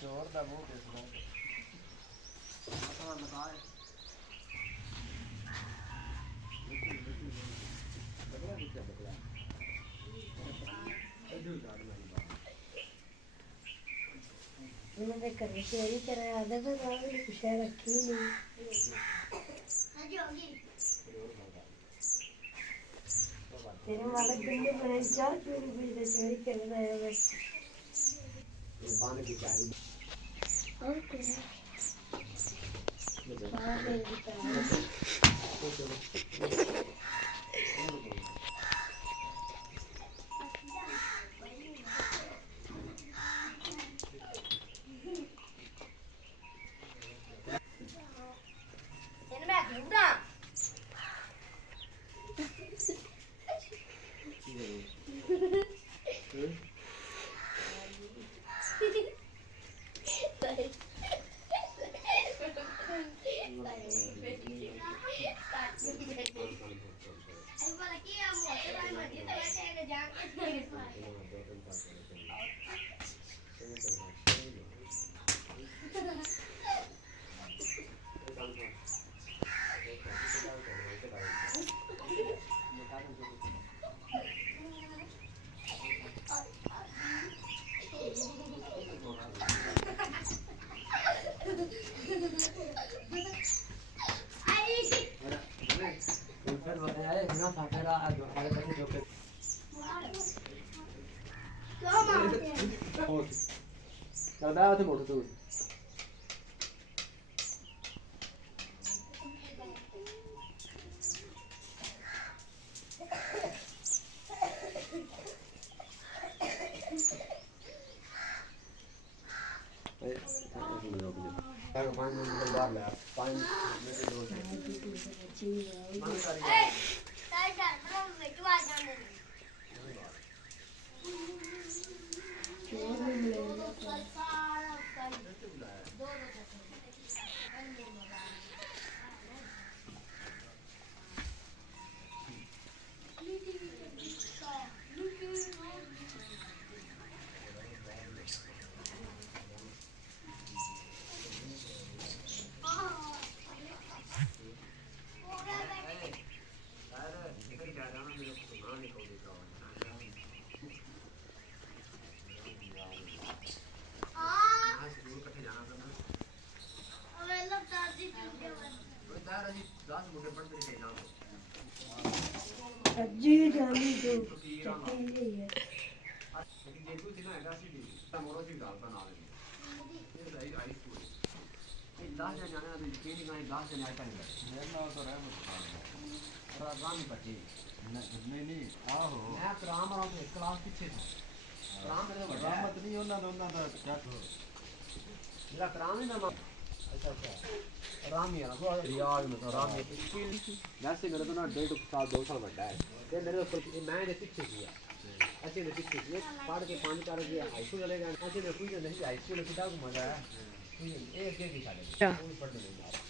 ਚੋਰ ਦਾ ਮੂੰਹ ਦਿਸਦਾ मैं कभी चोरी कराया आधा तो रावण कुछ रखी नहीं तेरे मालक गंदे बनाए जा चोरी भी तो चोरी कर रहा है बस पानी की चारी और कुछ बाहर ले जाता दादा मोटर तू जी जानी दो चक्की है वैसे मेरे तो ना 1.5 साल 2 साल बड़ा है ते मेरे ऊपर मैं दे पीछे किया ऐसे दे पीछे किए पढ़ के 5 कर गया हाई स्कूल चले गए ऐसे में कोई नहीं हाई स्कूल किताब को मजा है ये के साले पढ़ने